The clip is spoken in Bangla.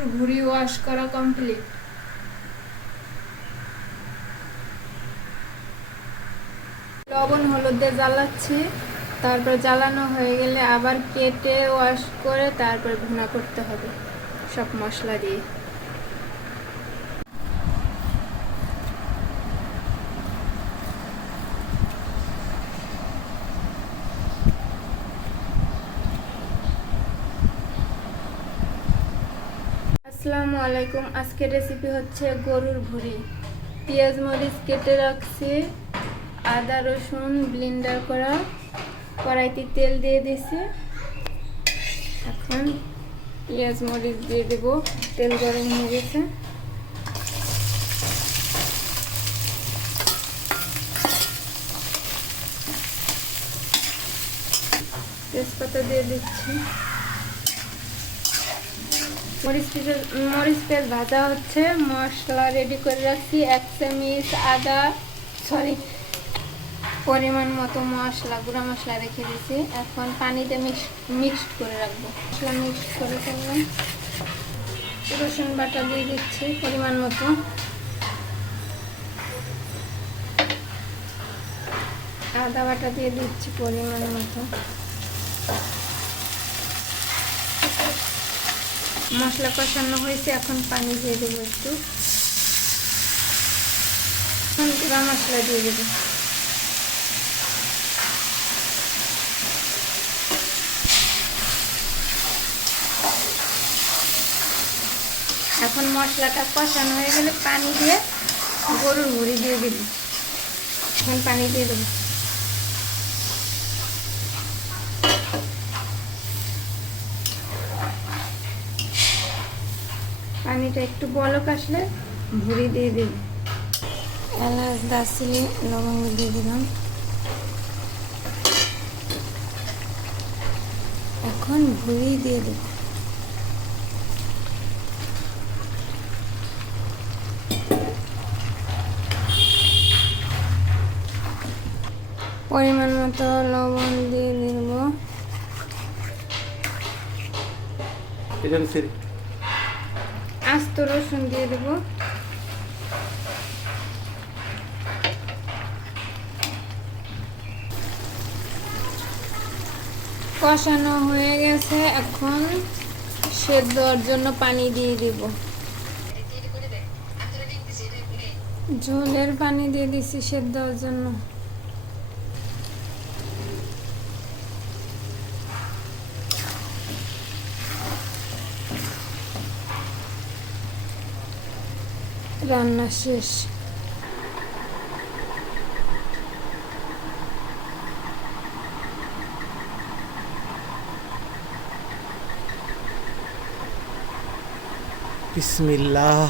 গরুর ঘুরি ওয়াশ করা কমপ্লিট লবণ, হলুদ দিয়ে জ্বালাচ্ছি। তারপর জ্বালানো হয়ে গেলে আবার কেটে ওয়াশ করে তারপর ভুনা করতে হবে। সব মশলা দিয়ে। আসসালামু আলাইকুম। আজকের রেসিপি হচ্ছে গরুর ভুঁড়ি। পেঁয়াজ, মরিচ কেটে রাখছি, আদা, রসুন ব্লেন্ডার করা। কড়াইতে তেল দিয়ে দিছি। এখন পেঁয়াজ, মরিচ দিয়ে দেব। তেল গরম হয়ে গেছে। তেজপাতা দিয়ে দিচ্ছি। মরিচ পেঁয়াজ মরিচ ভাজা হচ্ছে, মশলা রেডি করে রাখছি, এক চামচ আদা সরি পরিমাণ মতো মশলা, গুঁড়া মশলা রেখে দিয়েছি। এখন পানিতে মিক্স মিক্সড করে রাখব। মশলা মিক্স করে ফেললাম। রসুন বাটা দিয়ে দিচ্ছি পরিমাণ মতো। আদা বাটা দিয়ে দিচ্ছি পরিমাণ মতো। মশলা কষানো হয়েছে, এখন পানি দিয়ে দেবো একটু। গুঁড়া মশলা দিয়ে দেবো। এখন মশলাটা কষানো হয়ে গেলে পানি দিয়ে গরুর মুড়ি দিয়ে দিব। এখন পানি দিয়ে দেবো। পানিটা একটু বলক আসলে ভুড়ি দিয়ে দিন এলাচ দারচিনি লবঙ্গ দিয়ে দিলাম। এখন ভুড়ি দিয়ে দেব। পরিমাণ মতো লবণ দিয়ে দেব। আস্ত রসুন দিয়ে দেব কষানো হয়ে গেছে, এখন সেদ্ধ হওয়ার জন্য পানি দিয়ে দিব। ঝোলের পানি দিয়ে দিছি সেদ্ধ হওয়ার জন্য। রান্না শেষ বিসমিল্লাহ